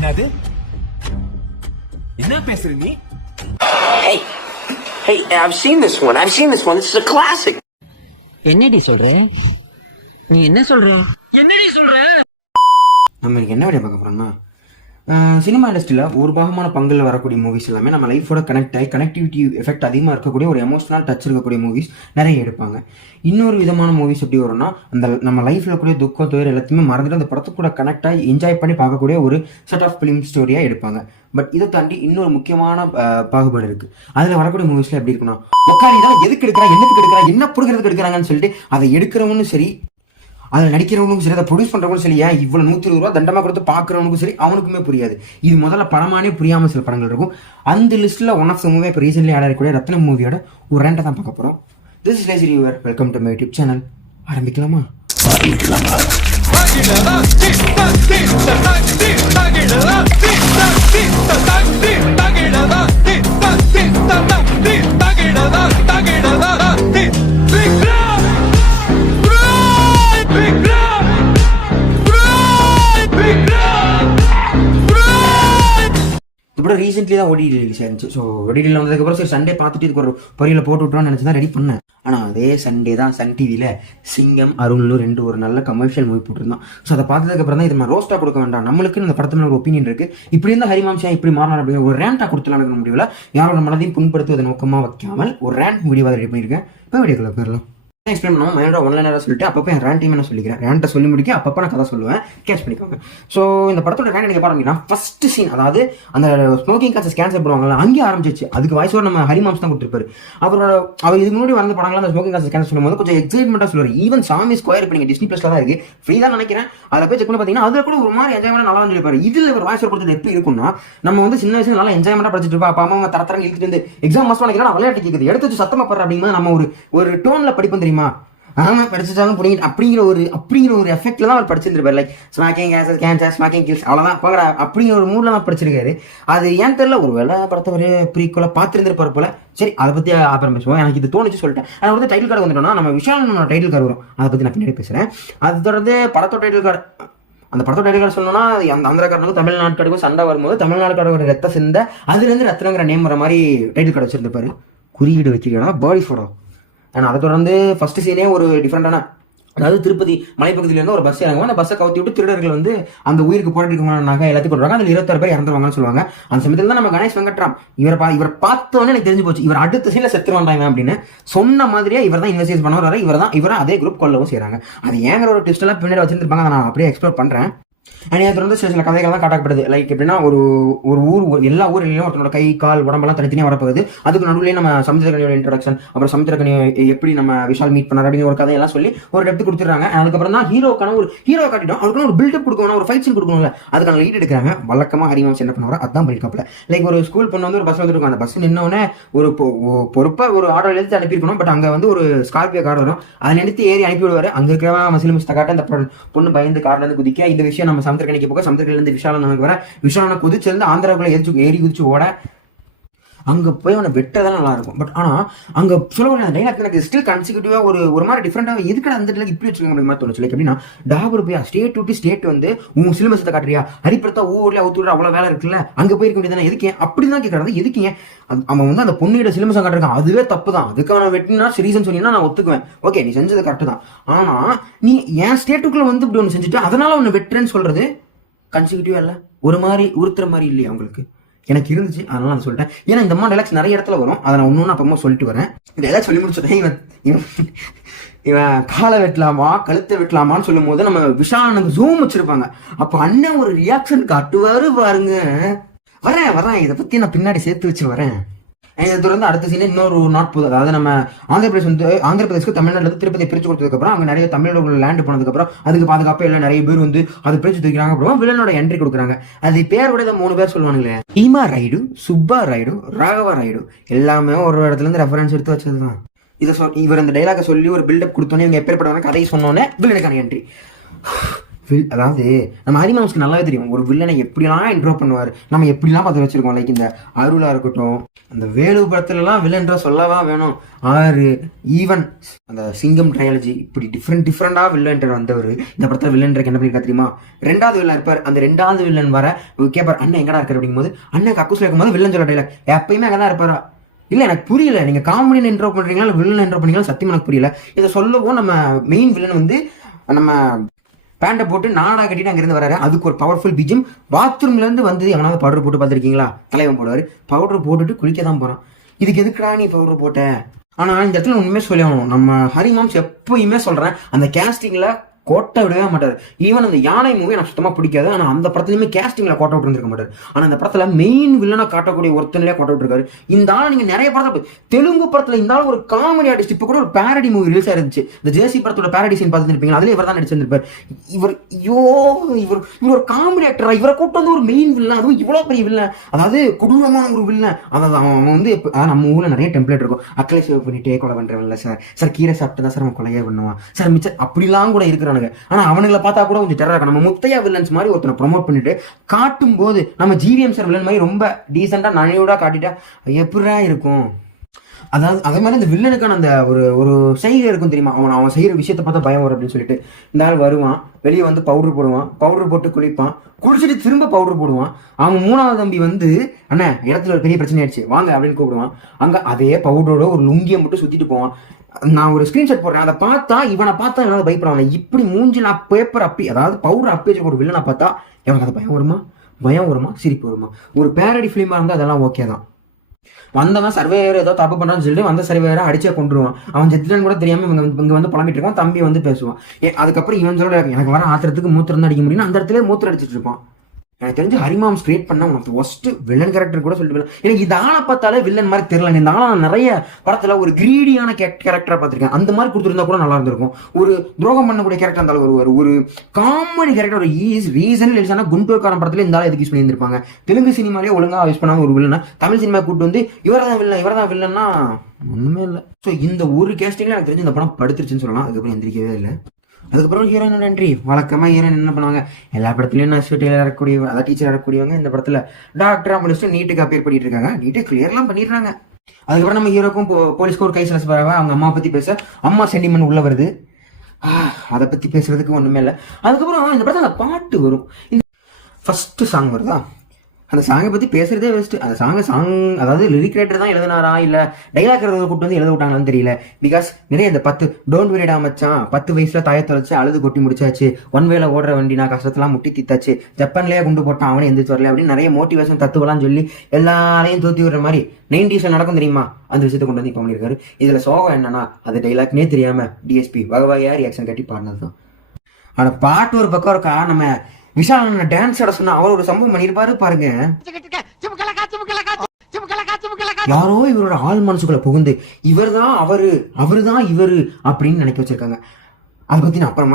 என்னது என்ன பேசுற நீ? Hey, I've seen this one. This is a classic. என்னடி சொல்ற? நீ என்ன சொல்ற? என்னடி சொல்ற? நம்ம என்ன விட பார்க்க போறோம்னா சினிமா இண்டஸ்ட்ரியில் ஒரு பாகமான பங்கில் வரக்கூடிய மூவிஸ் எல்லாமே நம்ம லைஃபோட கனெக்டிவிட்டி எஃபெக்ட் அதிகமாக இருக்கக்கூடிய ஒரு எமோஷனல் டச் இருக்கக்கூடிய மூவிஸ் நிறைய எடுப்பாங்க. இன்னொரு விதமான மூவிஸ் எப்படி வரும்னா அந்த நம்ம லைஃப்பில் கூடிய துக்கம் துயர் எல்லாத்தையுமே மறந்துட்டு அந்த படத்து கூட கனெக்ட் ஆகி என்ஜாய் பண்ணி பார்க்கக்கூடிய ஒரு செட் ஆஃப் ஃபிலிம் ஸ்டோரியாக எடுப்பாங்க. பட் இதை தாண்டி இன்னொரு முக்கியமான பாகுபாடு இருக்குது. அதில் வரக்கூடிய மூவிஸில் எப்படி இருக்குன்னா உட்காரி தான் எதுக்கு எடுக்கிறா, என்னத்துக்கு எடுக்கிறா, என்ன புடுங்கிறதுக்கு எடுக்கிறாங்கன்னு சொல்லிட்டு அதை எடுக்கிறவங்களும் சரி, அதில் நடிக்கிறவங்களுக்கும் சரி, அதை ப்ரொடியூஸ் பண்ணுறவங்களும் சரி, ஏன் இவ்வளோ 120 ரூபா தண்டமாக கொடுத்து பார்க்குறவனுக்கும் சரி அவனுக்குமே புரியாது. இது முதல்ல படமானே புரியாமல் சில படங்கள் இருக்கும். அந்த லிஸ்ட்டில் ஒன் ஆஃப் த மூவி இப்போ ரீசென்ட்லி ஆட் ஆகக்கூடிய ரத்னம் மூவியோட ஒரு ரேண்டை தான் பார்க்க போகிறோம். This is lazy reviewer. Welcome to my YouTube channel. ஆரம்பிக்கலாமா? இப்போ ரீசென்ட்லி தான் ஓடிடி ரிலீஸ் ஆயிருந்துச்சு. ஸோ ஓடிடியில் வந்ததுக்கப்புறம் சரி சண்டே பார்த்துட்டு இதுக்கு ஒரு பொரியலை போட்டு விட்டுருவான்னு நினச்சி தான் ரெடி பண்ணேன். ஆனால் அதே சண்டே தான் சன் டிவியில் சிங்கம் அருள்னு ஒரு நல்ல கமர்ஷியல் மூவி போட்டிருந்தான். ஸோ அதை பார்த்ததுக்கப்புறம் தான் இது நம்ம ரோஸ்ட்டாக கொடுக்க வேண்டாம், நம்மளுக்கு இந்த படத்தில் ஒரு ஒப்பீனியன் இருக்குது, இப்படி இருந்தால் ஹரிமாம்சா இப்படி மாறணும் அப்படிங்கிற ஒரு ரேண்டாக கொடுத்துலாம் முடியல. யாரோட மனதையும் புண்படுத்துவதை நோக்கமாக வைக்காமல் ஒரு ரேண்ட் முடிவாக ரெடி பண்ணியிருக்கேன். இப்போ வீடியோக்குள்ள போயிடலாம். எக்ஸ்பிளைன் பண்ணுவோம் மைனோட ஒன்லைனராக சொல்லிட்டு அப்பப்போ என் ரேண்ட் டீம் என்ன சொல்லிக்கிறேன், ரேண்ட்டை சொல்லி முடிக்க அப்பப்போ நான் கதை சொல்லுவேன், கேட்ச் பண்ணிக்கோங்க. ஸோ இந்த படத்தோட ரேண்ட் நீங்கள் பாருங்கன்னா ஃபர்ஸ்ட் சீன், அதாவது அந்த ஸ்மோக்கிங் கான்சஸ் கேன்சர் பண்ணுவாங்கல்ல அங்கேயே ஆரம்பிச்சிச்சு. அதுக்கு வாய்ஸோட நம்ம ஹரிமாம்ஸ் தான் கொடுத்துருப்பாரு. அவர் இதுக்கு முன்னாடி வந்த படங்கள் அந்த ஸ்மோக்கிங் கான்சஸ் கேன்சர் சொல்லும்போது கொஞ்சம் எக்ஸைட்மெண்ட்டாக சொல்லுவார். ஈவன் சாமி ஸ்கொயர் இப்போ நீங்கள் டிஸ்னி ப்ளஸ்ல தான் இருக்கு, ஃப்ரீ தான் நினைக்கிறேன். அதில் போய் செக் பண்ணி பார்த்தீங்கன்னா அதில் கூட ஒரு மாதிரி என்ஜாய்மெண்ட் நல்லா வந்துருப்பாரு. இதில் ஒரு வாய்ஸ் கொடுத்தது எப்படி இருக்கும்னா நம்ம வந்து சின்ன வயசுல நல்லா என்ஜாய்மெண்ட்டாக படிச்சுட்டு இருப்பா, அப்பா அம்மா தரத்தரங்க இழுத்துட்டு வந்து எக்ஸாம் மாசம் நினைக்கிறேன் விளையாட்டு கேட்குது எடுத்து வச்சு சத்தமாக படுற அப்படிங்கும்போது நம்ம ஒரு டோனில் படிப்போம் தெரியுமா, ஆமா படிச்சாலும் புரியுது அப்படிங்கிற ஒரு எஃபெக்ட்ல தான் அவர் படிச்சிருந்திருப்பாரு. Like smoking cancer smoking kills அவ்வளோதான் போகிற அப்படிங்கிற ஒரு மூடில் தான் படிச்சிருக்காரு. அது ஏன் தெரியல, ஒரு வேலை படத்தை ஒரு ப்ரீக்குவலாக பார்த்துருந்துருப்பாரு போல. சரி அதை பற்றி அப்புறம் பேசுவோம். எனக்கு இது தோணுச்சு சொல்லிட்டேன். அதை வந்து டைட்டில் கார்டு வந்துட்டோம்னா நம்ம விஷால் டைட்டில் கார்டு வரும், அதை பற்றி நான் பின்னாடி பேசுகிறேன். அது தொடர்ந்து படத்தோட டைட்டில் கார்டு, அந்த படத்தோட டைட்டில் கார்டு சொல்லணும்னா அந்த ஆந்திராக்காரனுக்கும் தமிழ்நாட்டுக்கும் சண்டை வரும்போது தமிழ்நாட்டுக்காரோட ரத்த சிந்த அதுலேருந்து ரத்னங்கிற நேம் வர மாதிரி டைட்டில் கார்டு வச்சிருந்துப்பாரு. குறியீடு வச்சிருக்கா பாடி ஃபோட்டோ. ஆனால் அதை தொடர்ந்து ஃபர்ஸ்ட் சீனே ஒரு டிஃப்ரெண்டான, அதாவது திருப்பதி மலைப்பகுதியிலேருந்து ஒரு பஸ் இறங்குவோம். அந்த பஸ்ஸை கவுத்தி விட்டு திருடர்கள் வந்து அந்த உயிருக்கு போராட்டிருக்காங்க நகை எல்லாத்தையும் போடுறாங்க. அதில் 26 பேர் இறந்துருவாங்கன்னு சொல்லுவாங்க. அந்த சமயத்தில் தான் நம்ம கணேஷ் வெங்கட்ராம் இவர் பார்த்தோன்னே எனக்கு தெரிஞ்சு போச்சு, இவர் அடுத்த சீனில் செத்துருவாங்க அப்படின்னு சொன்ன மாதிரியே இவர் தான் இன்வெஸ்டிகேட் பண்ணுவார். இவரும் அதே குரூப் கொள்ளவும் செய்கிறாங்க. அது ஏங்கிற ஒரு ட்விஸ்ட் எல்லாம் பின்னாடி வச்சிருப்பாங்க, அதை நான் அப்படியே எக்ஸ்ப்ளோர் பண்ணுறேன். அண்ட் இதை தொடர்ந்து சில கதைகள் தான் காட்டப்படுது. லைக் எப்படின்னா ஒரு ஊர் எல்லா ஊர்லையும் ஒருத்தனோட கை கால் உடம்பெல்லாம் தனித்தனியாக வரப்போகுது. அதுக்கு நடுவுலேயே நம்ம சமுத்திரக்கனியோட இன்ட்ரோடக்ஷன், அப்புறம் சமுத்திரக்கனி எப்படி நம்ம விஷால் மீட் பண்ணார் அப்படிங்கிற ஒரு கதையெல்லாம் சொல்லி ஒரு டெப்த் கொடுத்துறாங்க. அதுக்கப்புறம் தான் ஹீரோக்கான ஒரு ஹீரோ காட்டிட்டோம், அவருக்கான ஒரு பில்டப் கொடுக்கணும், ஒரு ஃபைட் சீன் கொடுக்கணும்ல, அதுக்கான லீட் எடுக்கிறாங்க. வழக்கமாக ஹரிமாம்ஸ் என்ன பண்ணுவாரோ அதான் பண்ணிருக்காப்ல. லைக் ஒரு ஸ்கூல் பொண்ணு வந்து ஒரு பஸ் வந்துருக்கும், அந்த பஸ் நின்னோடனே ஒரு பொறுப்பாக ஒரு ஆர்டர் எழுதி அனுப்பியிருக்கணும். பட் அங்கே வந்து ஒரு ஸ்கார்பியோ கார் வரும், அதை நிறுத்தி ஏறி அனுப்பி விடுவார். அங்கே இருக்கிறவன் மசில் மிஸ்ட காட்ட அந்த பொண்ணு பயந்து கார்ல இருந்து குதிக்க. இந்த விஷயம் நம்ம சமுத்திரக்கனிக்கு போக சமுத்திரக்கனிலிருந்து விஷாலம் நமக்கு வர, விஷாலனை குதிச்சிருந்து ஆந்திராவுக்குள்ள ஏறி குதிச்சு ஓட, அங்கே போய் அவனை வெட்டதான் நல்லா இருக்கும். பட் ஆனால் அங்கே சொல்ல டைலாக் எனக்கு ஸ்டில் கன்சிக்யூட்டிவாக ஒரு மாதிரி டிஃப்ரெண்டாக எதுக்கடா அந்த டைலாக் இப்படி வச்சுருக்க மாதிரி தோணுச்சு. லைக் எப்படின்னா டாபர் போய் ஸ்டேட் விட்டு ஸ்டேட் வந்து உன் சிலிபஸத்தை காட்டுறியா, ஹரிப்பிரத்தா ஊர்லேயே அவுத்து விட அவ்வளோ வேலை இருக்குல்ல, அங்கே போயிருக்க வேண்டியதானே, எதுக்கு அப்படி தான் கேட்குறாரு. எதுக்கு அவன் வந்து அந்த பொண்ணியோட சிலிபஸை காட்டுறான், அதுவே தப்பு தான். அதுக்கு அவன் வெட்டினா ரீசன் சொன்னீங்கன்னா நான் ஒத்துக்குவேன், ஓகே நீ செஞ்சது கரெக்டு தான். ஆனால் நீ என் ஸ்டேட்டுக்குள்ளே வந்து இப்படி ஒன்று செஞ்சுட்டு அதனால ஒன்று வெட்டுறேன்னு சொல்றது கன்சிக்யூட்டிவா இல்லை, ஒரு மாதிரி உறுத்துற மாதிரி இல்லையா உங்களுக்கு? எனக்கு இருந்துச்சு, அதனால நான் சொல்லிட்டேன். ஏன்னா இந்த மாதிரி டைலாக்ஸ் நிறைய இடத்துல வரும், அதை நான் ஒன்று அப்புறமா சொல்லிட்டு வரேன். இந்த டைலாக் சொல்லி முடிச்சுட்டேன். இவன் காலை வெட்டலாமா கழுத்தை வெட்டலாமான்னு சொல்லும் போது நம்ம விஷாலனுக்கு ஜூம் வச்சிருப்பாங்க. அப்போ அண்ணன் ஒரு ரியாக்ஷன் காட்டுவாரு பாருங்க. வரேன் இதை பத்தி நான் பின்னாடி சேர்த்து வச்சு வரேன். இதை தொடர்ந்து அடுத்த சீனே இன்னொரு நாட் போகுது. அதாவது நம்ம ஆந்திர பிரதேஷ்க்கு தமிழ்நாட்டில் திருப்பதி பிரிச்சு கொடுத்ததுக்கப்புறம் அங்கே நிறைய தமிழர்கள் லேண்டு போனதுக்கப்புறம் அதுக்கு பாதுகாப்பாக இல்லை நிறைய பேர் வந்து அதை பிரிச்சு தூக்கிறாங்க. அப்புறம் வில்லனோட என்ட்ரி கொடுக்குறாங்க. அது பேரோட 3 பேர் சொல்லுவானுங்களே, ஈமா ராயுடு, சுப்பா ராயுடு, ராகவா ராயுடு, எல்லாமே ஒரு இடத்துல இருந்து ரெஃபரன்ஸ் எடுத்து வச்சதுதான். இவர் இந்த டைலாக சொல்லி ஒரு பில்டப் கொடுத்தோன்னே இவங்க எப்பேற்பட்டவங்க கதையை சொன்னோன்னே வில்லனுக்கான என்ட்ரி அதாவது நம்ம ஹரிமாம்ஸ்க்கு நல்லாவே தெரியும் ஒரு வில்லனை எப்படிலாம் இன்ட்ரோ பண்ணுவார், நம்ம எப்படிலாம் பார்த்து வச்சிருக்கோம். லைக் இந்த அருளா இருக்கட்டும், அந்த வேலு படத்துலலாம் வில்லன்றா சொல்லவா வேணும். ஈவன் அந்த சிங்கம் ட்ரையாலஜி இப்படி டிஃப்ரெண்டா வில்லன் வந்தவர் இந்த படத்தில் வில்லன்றது என்ன பண்ணிருக்கா தெரியுமா? 2வது வில்லன் இருப்பார். அந்த 2வது வில்லன் வர கேட்பார், அண்ணன் எங்கடா இருக்காரு அப்படிங்கும்போது அண்ணன் கக்கூஸ்ல இருக்கும்போது வில்லன் சொல்ல டைலாக் எப்பயுமே அங்கே தான் இருப்பாரா? இல்லை எனக்கு புரியல, நீங்க காமெடியில் இன்ட்ரோ பண்றீங்களா இல்லை வில்லன் இன்ட்ரோ பண்ணீங்களா சத்தியம் எனக்கு புரியல. இதை சொல்லவும் நம்ம மெயின் வில்லன் வந்து நம்ம பேண்டை போட்டு நாடா கட்டிட்டு அங்கிருந்து வராரு. அதுக்கு ஒரு பவர்ஃபுல் பிஜிஎம். பாத்ரூம்ல இருந்து வந்து எவனாவது பவுடர் போட்டு பார்த்துருக்கீங்களா? தலைவன் போடுவார், பவுடர் போட்டுட்டு குளிக்க தான் போறான். இதுக்கு எதுக்குடா நீ பவுடர் போட்ட? ஆனா இந்த இடத்துல உண்மையே சொல்லி ஆகணும், நம்ம ஹரிமாம்ஸ் எப்பயுமே சொல்றேன் அந்த கேஸ்டிங்ல கோட்டை விடவே மாட்டார். ஈவன் அந்த யானை மூவி எனக்கு சுத்தமா பிடிக்காது, ஆனா அந்த படத்துலயுமே கேஸ்டிங்ல கோட்டை விட்டு இருந்திருக்க மாட்டார். ஆனா அந்த படத்துல மெயின் வில்லனா காட்டக்கூடிய ஒருத்தனிலே கோட்டை விட்டுருக்காரு. இந்த ஆள் நீங்க நிறைய படத்துல தெலுங்கு படத்துல இந்த ஆள் ஒரு காமெடி ஆர்டிஸ்ட். இப்ப கூட ஒரு பேரடி மூவி ரிலீஸ் ஆயிருந்துச்சு, இந்த ஜேசி படத்தோட பேரடி சீன் பார்த்துருப்பீங்க, அதுல இவர் தான் நடிச்சிருந்திருப்பார். இவர் ஒரு காமெடி ஆக்டரா, இவரை கூட்டு வந்து ஒரு மெயின் வில்லன், அதுவும் இவ்வளவு பெரிய வில்லன், அதாவது கொடூரமான ஒரு வில்லன். அதாவது அவன் வந்து நம்ம ஊர்ல நிறைய டெம்ப்ளேட் இருக்கும், அக்களை சேவ் பண்ணிட்டே கொலை பண்றவன்ல சார் கீரை சாப்பிட்டு தான் சார் அவன் கொலையே பண்ணுவான் சார் மிச்சம் அப்படிலாம் கூட இருக்கிறானுங்க. ஆனா அவனுங்களை பார்த்தா கூட கொஞ்சம் டெரரா இருக்கும். நம்ம முத்தையா வில்லன்ஸ் மாதிரி ஒருத்தனை ப்ரொமோட் பண்ணிட்டு காட்டும் போது நம்ம ஜிவிஎம் சார் வில்லன் மாதிரி ரொம்ப டீசெண்டா நனையோட காட்டிட்டா எப்படா இருக்கும்? அதாவது அதே மாதிரி இந்த வில்லனுக்கான அந்த ஒரு செய்கை இருக்கும் தெரியுமா? அவன் செய்யற விஷயத்தை பார்த்தா பயம் வரும் அப்படின்னு சொல்லிட்டு இந்த ஆள் வருவான், வெளியே வந்து பவுடர் போடுவான், பவுடர் போட்டு குளிப்பான், குளிச்சுட்டு திரும்ப பவுடர் போடுவான். அவன் 3வது தம்பி வந்து அண்ணா இடத்துல ஒரு பெரிய பிரச்சனை ஆயிடுச்சு வாங்க அப்படின்னு கூப்பிடுவான். அங்க அதே பவுடரோட ஒரு லுங்கியை மட்டும் சுத்திட்டு போவான். நான் ஒரு ஸ்கிரீன்ஷாட் போடுறேன், அதை பார்த்தா இவனை பார்த்தா என்னால பயப்படுவாங்க. இப்படி மூஞ்சி நான் பேப்பர் அப்பி அதாவது பவுடர் அப்பி வச்சுக்க ஒரு வில்லனை பார்த்தா இவனுக்கு அது பயம் வருமா சிரிப்பு வருமா? ஒரு பேரடி ஃபிலிமா இருந்தா அதெல்லாம் ஓகே தான். வந்தவன் சர்வேயர் ஏதோ தப்பு பண்றான்னு சொல்லிட்டு வந்த சர்வேயரை அடிச்சே கொண்டுருவான். அவன் செத்துட்டான்னு கூட தெரியாம இங்க வந்து புலம்பிட்டு இருக்கான். தம்பி வந்து பேசுவான். அதுக்கப்புறம் இவன் சொல்ல எனக்கு வர ஆத்திரத்துக்கு மூத்திரம் தான் அடிக்க முடியும், அந்த இடத்துல மூத்திரம் அடிச்சிட்டு இருப்பான். எனக்கு தெரிஞ்சு ஹரிமாம்ஸ் கிரியேட் பண்ண உனக்கு ஒஸ்ட் வில்லன் கேரக்டர் கூட சொல்லிட்டு எனக்கு இந்த ஆளை பார்த்தாலே வில்லன் மாதிரி தெரியல. இந்த ஆளை நான் நிறைய படத்துல ஒரு கிரீடியான கேரக்டரா பார்த்திருக்கேன். அந்த மாதிரி கொடுத்துருந்தா கூட நல்லா இருந்திருக்கும். ஒரு துரோகம் பண்ணக்கூடிய கேரக்டர் இருந்தாலும் ஒரு காமெடி கேரக்டர் ஒரு ரீசன் இல்லைன்னா குண்டூர்காரன் படத்துல இந்த ஆளை எதுக்கு யூஸ் பண்ணியிருந்திருப்பாங்க. தெலுங்கு சினிமாலே ஒழுங்கா யூஸ் பண்ணாத ஒரு வில்லனா தமிழ் சினிமா கூட்டு வந்து இவரதான் வில்லன்னா ஒண்ணுமே இல்லை. ஸோ இந்த ஒரு கேஸ்டிங்ல எனக்கு தெரிஞ்சு இந்த படம் படுத்துருச்சுன்னு சொல்லலாம். அதுக்கப்புறம் எந்திரிக்கவே இல்லை. அதுக்கப்புறம் ஹீரோயின் நன்றி. வழக்கமா ஹீரோயின் என்ன பண்ணுவாங்க, எல்லா படத்துலயும் நர்ஸ் இறக்கக்கூடிய அதாவது டீச்சர் இறக்கக்கூடியவங்க இந்த படத்துல டாக்டரா முடிச்சுட்டு நீட்டுக்கு அப்பியர் பண்ணிட்டு இருக்காங்க. நீட்டை கிளியர்லாம் பண்ணிடுறாங்க. அதுக்கப்புறம் நம்ம ஹீரோக்கும் போலீஸ்க்கு ஒரு கை சலசு வர அவங்க அம்மா பத்தி பேச அம்மா சென்டிமெண்ட் உள்ள வருது. அதை பத்தி பேசுறதுக்கு ஒண்ணுமே இல்லை. அதுக்கப்புறம் இந்த படத்துல அந்த பாட்டு வரும், இந்த ஃபர்ஸ்ட் சாங் வருதா, அந்த சாங்கை பத்தி பேசுறதே வேஸ்ட். அந்த சாங் அதாவது லிரிக் ரைட்டர் தான் எழுதினாரா இல்ல டைலாக் கூட்டு வந்து எழுத விட்டாங்களான்னு தெரியல. பிகாஸ் நிறைய இந்த 10 டோன்ட் வெரிடா மச்சான், 10 வயசுல தாயை தொலைச்சு அழுது கொட்டி முடிச்சாச்சு, ஒன் வேல ஓடுற வண்டி நான் கஷ்டத்தெல்லாம் முட்டி தீத்தாச்சு, ஜப்பான்லயே குண்டு போட்டான் அவனே எந்திரிச்சு வரல அப்படின்னு நிறைய மோட்டிவேஷன் தத்துவெல்லாம் சொல்லி எல்லாரையும் தூத்தி விடுற மாதிரி 90s நடக்கும் தெரியுமா, அந்த விஷயத்தை கொண்டு வந்து இப்போ பண்ணிருக்காரு. இதுல சோகம் என்னன்னா அது டைலாக்னே தெரியாம டிஎஸ்பி வகவாயா ரியாக்ஷன் கட்டி பாடினதுதான். ஆனா பாட்டு ஒரு பக்கம் இருக்கா, நம்ம விஷால் டான்ஸ் ஆட சொன்னா அவர் ஒரு சம்பவம் பண்ணிருப்பாரு பாருங்க. யாரோ இவரோட ஆள் மனசுக்குள்ள புகுந்து இவர்தான் அவருதான் இவரு அப்படின்னு நினைக்க வச்சிருக்காங்க. அதை பத்தி நான் அப்புறம்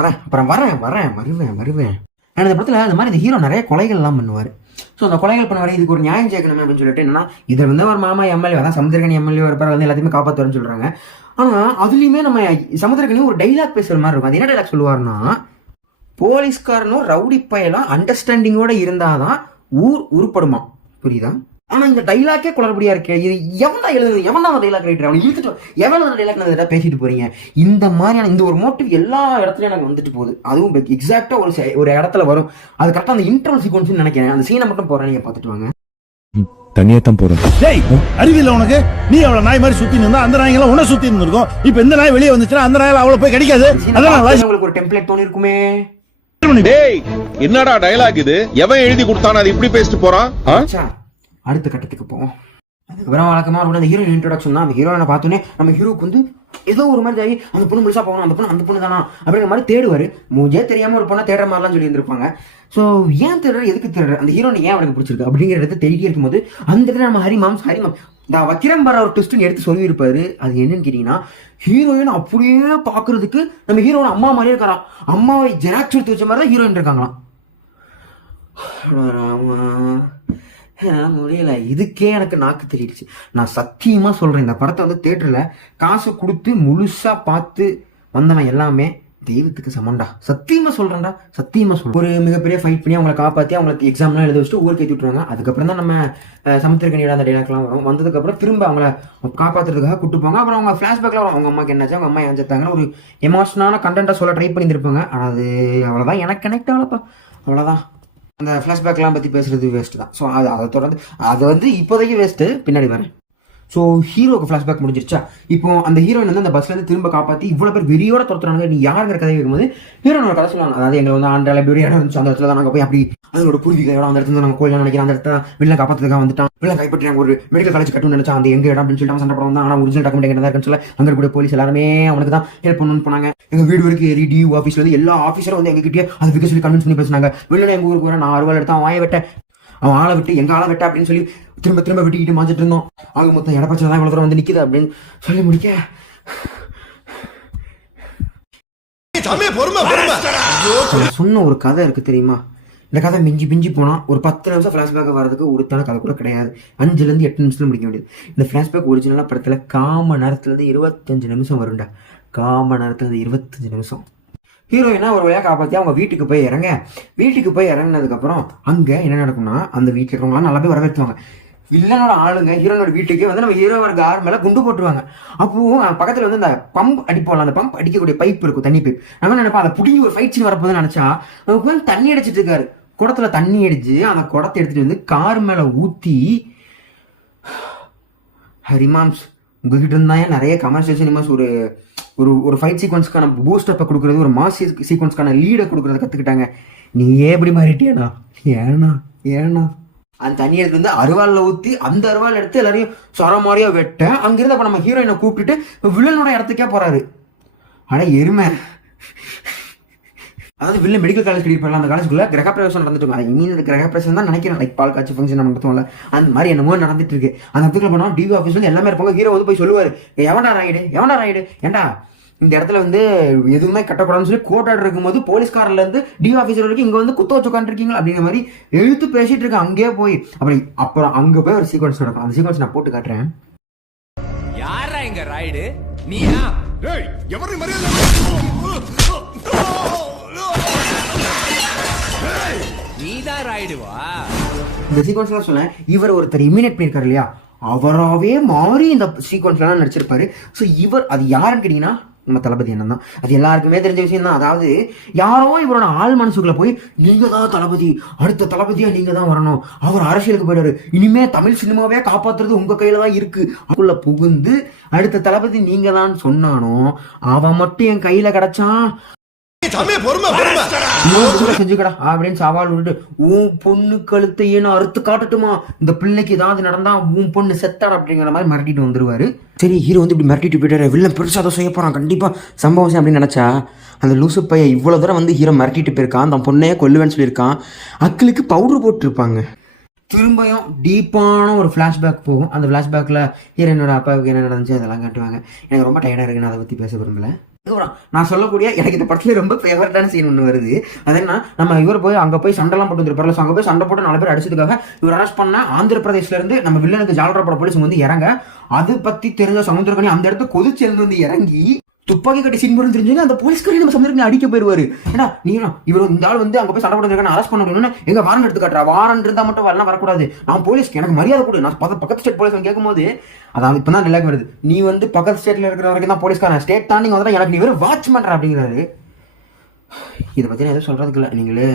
வருவேன். அந்த படத்துல அந்த மாதிரி இந்த ஹீரோ நிறைய கொலைகள் எல்லாம் பண்ணுவாரு. ஸோ அந்த கொலைகள் பண்ணுவாரு, இதுக்கு ஒரு நியாயம் சேர்க்கணும் அப்படின்னு சொல்லிட்டு என்னன்னா இதில் வந்து ஒரு மாமா எம்எல்ஏ அதான் சமுத்திரகனி எம்எல்ஏ இருப்பார், வந்து எல்லாத்தையுமே காப்பாற்றுவாருன்னு சொல்றாங்க. ஆனா அதுலயுமே நம்ம சமுத்திரகனி ஒரு டைலாக் பேசுற மாதிரி இருக்கும். அது என்ன டைலாக் சொல்லுவாருன்னா, போலீஸ்காரனும் ரவுடி பயலாம் அண்டர்ஸ்டாண்டிங்கோட இருந்தாதான் ஊர் உருப்படுமா, புரியுதா? ஆனா இந்த டைலாக்கே குளறுபடியா இருக்கு. இது எவனா எழுதுறது, எவனா டைலாக் ரைட்டர், அவன் இழுத்துட்டு எவனா டைலாக் பேசிட்டு போறீங்க. இந்த மாதிரியான இந்த ஒரு மோட்டிவ் எல்லா இடத்துலயும் எனக்கு வந்துட்டு போகுது. அதுவும் எக்ஸாக்டா ஒரு இடத்துல வரும். அது கரெக்டா அந்த இன்டர்வல் சீக்வன்ஸ் நினைக்கிறேன். அந்த சீனை மட்டும் போறேன், நீங்க பாத்துட்டு வாங்க. தனியா தான் போறேன். டேய் அறிவில்ல உனக்கு, நீ அவள நாய் மாதிரி சுத்தி இருந்தா அந்த நாய்கள உன்ன சுத்தி இருந்திருக்கும். இப்ப இந்த நாய் வெளியே வந்துச்சுன்னா அந்த நாயில அவள போய் கிடைக்காது. அதான் உங்களுக்கு ஒரு டெம்ப்ளேட் தோணி இருக்குமே. டேய் என்னடா டயலாக் இது, எவன் எழுதி கொடுத்தானே அது இப்படி பேசிட்டு போறான்? அடுத்த கட்டத்துக்கு போவோம். அதுக்கப்புறம் வழக்கமா அந்த ஹீரோயின் இன்ட்ரோடக்ஷன் தான். அந்த ஹீரோயினை பார்த்தோன்னே நம்ம ஹீரோக்கு வந்து ஏதோ ஒரு மாதிரி ஆகி அந்த பொண்ணு முழுசா போகணும், அந்த பொண்ணு தானா அப்படிங்கிற மாதிரி தேடுவாரு. மூஞ்சே தெரியாம ஒரு பொண்ணை தேடுற மாதிரிலாம் சொல்லி இருந்திருப்பாங்க. ஸோ ஏன் தேடுற, எதுக்கு தேடுற, அந்த ஹீரோனை ஏன் அவனுக்கு பிடிச்சிருக்கு அப்படிங்கிறத தேடிட்டே இருக்கும்போது அந்த இடத்துல நம்ம ஹரிமாம் நான் வக்கிரம் வர ஒரு ட்விஸ்ட்னு எடுத்து சொல்லியிருப்பாரு. அது என்னன்னு கேட்டீங்கன்னா, ஹீரோயின் அப்படியே பாக்குறதுக்கு நம்ம ஹீரோயின் அம்மா மாதிரியே இருக்காராம். அம்மாவை ஜெராக்ஸ் எடுத்து வச்ச மாதிரி தான் ஹீரோயின் இருக்காங்களாம். முடியல, இதுக்கே எனக்கு நாக்கு தெரியிடுச்சு. நான் சத்தியமா சொல்றேன், இந்த படத்தை வந்து தியேட்டர்ல காசு கொடுத்து முழுசா பார்த்து வந்தவன் எல்லாமே தெய்வத்துக்கு சமண்டா, சத்தியமா சொல்றேன்டா, சத்தியமா சொல்றேன். ஒரு மிகப்பெரிய ஃபைட் பண்ணி அவங்களை காப்பாற்றி அவங்களுக்கு எக்ஸாம்லாம் எழுத வச்சுட்டு ஊருக்கு ஏற்றி விட்டுருவாங்க. அதுக்கப்புறம் தான் நம்ம சமுத்திரக்கனியோட அந்த டைலாக்லாம் வரும். வந்ததுக்கப்புறம் திரும்ப அவங்கள காப்பாற்றுறதுக்காக கூட்டு போவாங்க. அப்புறம் அவங்க ஃப்ளாஷ்பேக்கில் வரும், அவங்க அம்மாக்கு என்னாச்சு, அவங்க அம்மா இறந்துட்டாங்கன்னு ஒரு எமோஷனான கண்டென்ட்டை சொல்ல ட்ரை பண்ணியிருப்பாங்க. ஆனால் அது அவ்வளோதான், எனக்கு கனெக்ட் ஆகலப்பா, அவ்வளோதான். அந்த ஃப்ளாஷ்பேக்லாம் பற்றி பேசுறது வேஸ்ட்டு தான். ஸோ அதை தொடர்ந்து அது வந்து இப்போதைக்கு வேஸ்ட்டு, பின்னாடி வரேன். ஸோ ஹீரோக்கு ஃப்ளாஷ்பேக் முடிஞ்சிருச்சா, இப்போ அந்த ஹீரோயின் வந்து அந்த பஸ்லேருந்து திரும்ப காப்பாற்றி இவ்வளோ பேர் வெறியோட துரத்துறாங்க. நீ யாருங்கிற கதை வைக்கும்போது ஹீரோனோட கதை சொல்லுவாங்க. அதாவது எங்களை வந்து ஆண்ட்ரால எப்படி இடம் இருந்துச்சு, அந்த இடத்துல தான் நாங்கள் போய் அப்படி அதோட பூர்வீக இடம், அந்த இடத்துல நாங்கள் கோயில் நினைக்கிறோம், அந்த இடத்துல வெளில காப்பாற்றுறதுக்காக வந்துட்டான், வெளில கைப்பற்றி ஒரு மெடிக்கல் காலேஜ் கட்டணும்னு நினைச்சா அந்த எங்க இடம் அப்படின்னு சொல்லிட்டு சண்டை படம் தான். ஆனால் ஒரிஜினல் டாக்குமெண்ட் எங்கே தான் இருக்குன்னு சொல்ல அங்கே கூட போலீஸ் எல்லாருமே அவனுக்கு தான் ஹெல்ப் பண்ணணும்னு போனாங்க. எங்கள் வீடு வரைக்கும் ஏறி டியூ ஆஃபீஸ்ல இருந்து எல்லா ஆஃபீஸரும் வந்து எங்ககிட்டயே அது விற்க சொல்லி கன்வின்ஸ் பண்ணி பேசினாங்க. வெளியில எங்கள் ஊருக்கு வர நான் அறுவாள் எடுத்து அவன் வாயை வெட்ட, அவன் ஆளை விட்டு எங்க ஆளை வெட்ட அப்படின்னு சொல்லி திரும்ப திரும்ப வெட்டிக்கிட்டு மாஞ்சிட்டு இருந்தோம். அவங்க மொத்தம் இடப்பச்சை தான் இவ்வளோ தூரம் வந்து நிற்கிது அப்படின்னு சொல்லி முடிக்க சொன்ன ஒரு கதை இருக்கு தெரியுமா. இந்த கதை மிஞ்சி பிஞ்சி போனால் ஒரு 10 நிமிஷம் ஃப்ளாஷ்பேக் வரதுக்கு ஒருத்தான கதை கூட கிடையாது. 5லேருந்து 8 நிமிஷத்துல முடிக்க வேண்டியது. இந்த ஃப்ளாஷ்பேக் ஒரிஜினலாக படத்தில் 1/4 மணி நேரத்துலேருந்து 25 நிமிஷம் வரும்டா. 1/4 மணி நேரத்துலேருந்து 25 நிமிஷம். ஹீரோயினா ஒரு வழியாக காப்பாற்றி அவங்க வீட்டுக்கு போய் இறங்க. வீட்டுக்கு போய் இறங்கினதுக்கப்புறம் அங்கே என்ன நடக்கும்னா, அந்த வீட்டில் இருக்கிறவங்களாம் நல்லா போய் வரவேற்றுவாங்க. வில்லனோட ஆளுங்க ஹீரோனோட வீட்டுக்கு வந்து நம்ம ஹீரோவோட கார் மேலே குண்டு போட்டுருவாங்க. அப்போ பக்கத்தில் வந்து அந்த பம்ப் அடிப்போம்ல, அந்த பம்ப் அடிக்கக்கூடிய பைப் இருக்கும், தண்ணி பைப். நம்ம நினைப்பா அதை பிடிங்கி ஒரு ஃபைட் சீன் வரப்போதுன்னு நினச்சா அவருக்கு வந்து தண்ணி அடிச்சிட்டு இருக்காரு. குடத்துல தண்ணி அடிச்சு அந்த குடத்தை எடுத்துட்டு வந்து கார் மேலே ஊற்றி, ஹரிமாம்ஸ் உங்ககிட்ட இருந்தால் நிறைய கமர்ஷியல் சினிமாஸ் ஒரு ஒரு ஒரு ஃபைட் சீக்வன்ஸ்க்கான பூஸ்டப்பை கொடுக்குறது, ஒரு மாஸ் சீக்வன்ஸ்க்கான லீடை கொடுக்குறத கற்றுக்கிட்டாங்க. நீயே எப்படி மாறிட்டியாண்ணா, ஏன்னா அந்த தண்ணி எடுத்து வந்து அருவாளில் ஊற்றி அந்த அருவாள் எடுத்து எல்லாரையும் சொரமாரியா வெட்ட, அங்கிருந்து அப்போ நம்ம ஹீரோயினை கூப்பிட்டுட்டு வில்லனோட இடத்துக்கே போறாரு. ஆனால் எருமை, அதாவது வில்ல மெடிக்கல் காலேஜ் கட்டிட்டு போயிடலாம். அந்த காலேஜுக்குள்ள கிரகப்பிரவேசம் நடந்துட்டு இருக்கும். ஐ மீன் அந்த கிரகப்பிரவேசம் தான் நினைக்கிறேன், லைக் பால் காட்சி ஃபங்க்ஷன் நம்ம நடத்துவோம்ல, அந்த மாதிரி என்னமோ நடந்துட்டு இருக்கு. அந்த இடத்துல போனால் டிவி ஆஃபீஸ் வந்து எல்லாமே இருப்பாங்க. ஹீரோ வந்து போய் சொல்லுவார், எவன்டா ராயிடு ஏண்டா இந்த இடத்துல வந்து எதுவுமே கட்டக்கூடாதுன்னு சொல்லி கோர்ட் ஆர்டர் இருக்கும்போது போலீஸ்காரில் இருந்து டிவி ஆஃபீஸர் வரைக்கும் இங்கே வந்து குத்த வச்சு உட்காந்துருக்கீங்க அப்படிங்கிற மாதிரி எழுத்து பேசிட்டு இருக்கேன். அங்கேயே போய் அப்புறம் அங்கே போய் ஒரு சீக்வன்ஸ் நடக்கும். அந்த சீக்வன்ஸ் நான் போட்டு காட்டுறேன். யாரா இங்க ராயிடு, நீயா? நீதான் ராயிடுவா? இந்த சீக்வன்ஸ்லாம் சொல்ல இவர் ஒருத்தர் இமினேட் பண்ணியிருக்காரு இல்லையா, அவராகவே மாறி இந்த சீக்வன்ஸ்லாம் நடிச்சிருப்பாரு. ஸோ இவர் அது யாருன்னு கேட்டீங்கன்னா நம்ம தளபதி அண்ணன் தான். அது எல்லாருக்குமே தெரிஞ்ச விஷயம் தான். அதாவது யாரோ இவரோட ஆள் மனசுக்குள்ள போய் நீங்க தான் தளபதி, அடுத்த தளபதியா நீங்க தான் வரணும், அவர் அரசியலுக்கு போயிடுவாரு, இனிமே தமிழ் சினிமாவே காப்பாத்துறது உங்க கையில தான் இருக்கு, அதுக்குள்ள புகுந்து அடுத்த தளபதி நீங்க தான் சொன்னானோ அவன் மட்டும் என் கையில கிடைச்சான் செஞ்சுக்கடா அப்படின்னு சவால் விட்டுட்டு, உன் பொண்ணு கழுத்தையே நான் அறுத்து காட்டட்டுமா, இந்த பிள்ளைக்கு ஏதாவது நடந்தா உன் பொண்ணு செத்தாட அப்படிங்கிற மாதிரி மிரட்டிட்டு வந்துருவாரு. சரி, ஹீரோ வந்து இப்படி மிரட்டிட்டு போயிட்டாரு, வில்லன் பெருசாக அதை செய்ய போறான், கண்டிப்பா சம்பவம் அப்படின்னு நினைச்சா அந்த லூசு பையன் இவ்வளவு தூரம் வந்து ஹீரோ மிரட்டிட்டு போயிருக்கான், அந்த பொண்ணையே கொல்லுவேன்னு சொல்லியிருக்கான். அக்களுக்கு பவுடர் போட்டுருப்பாங்க. திரும்பியும் டீப்பான ஒரு ஃப்ளாஷ்பேக் போகும். அந்த ஃப்ளாஷ்பேக்கில் ஹீரோனோட அப்பாவுக்கு என்ன நடந்துச்சு அதெல்லாம் காட்டுவாங்க. எனக்கு ரொம்ப டயர்டாக இருக்குன்னு அதை பற்றி பேச விரும்பல. நான் சொல்லக்கூடிய எனக்கு இந்த படத்துல ரொம்ப ஃபேவரட்டான சீன் ஒன்று வருது. அது என்ன, நம்ம இவர் போய் அங்கே போய் சண்டைலாம் போட்டு வந்துருப்பாரு. அங்கே போய் சண்டை போட்டு 4 பேர் அடிச்சதுக்காக இவர் அரெஸ்ட் பண்ண ஆந்திர பிரதேஷ்ல இருந்து நம்ம வில்லனுக்கு ஜாலரப்பட போலீஸ் வந்து இறங்க, அது பத்தி தெரிஞ்ச சமுத்திரக்கனி அந்த இடத்த கொதிச்சு வந்து இறங்கி துப்பாக்கி கட்டி சீன் போட்டு தெரிஞ்சுங்க அந்த போலீஸ்காரி நம்ம சமுத்திரக்கனி அடிக்க போயிருவாரு. ஏன்னா நீங்க இவர் இந்த ஆள் வந்து அங்கே போய் சண்டை போட்டு அரெஸ்ட் பண்ணணும்னு எங்க வாரண்ட் எடுத்து காட்டுறா, வாரண்ட் இருந்தா மட்டும் வரலாம் வரக்கூடாது, நான் போலீஸ்க்கு எனக்கு மரியாதை கொடு, நான் பக்கத்து ஸ்டேட் போலீஸ் கேட்கும்போது அதாவது இப்பதான் நிலைக்கு வருது, நீ வந்து பக்கத்து ஸ்டேட்ல இருக்கிற வரைக்கும் தான் போலீஸ்காரன், ஸ்டேட் தாண்டி வந்து எனக்கு நீ வெறும் வாட்ச்மேன் அப்படிங்கிறாரு. இதை பத்தி நான் எதுவும் சொல்றதுக்கு இல்லை, நீங்களே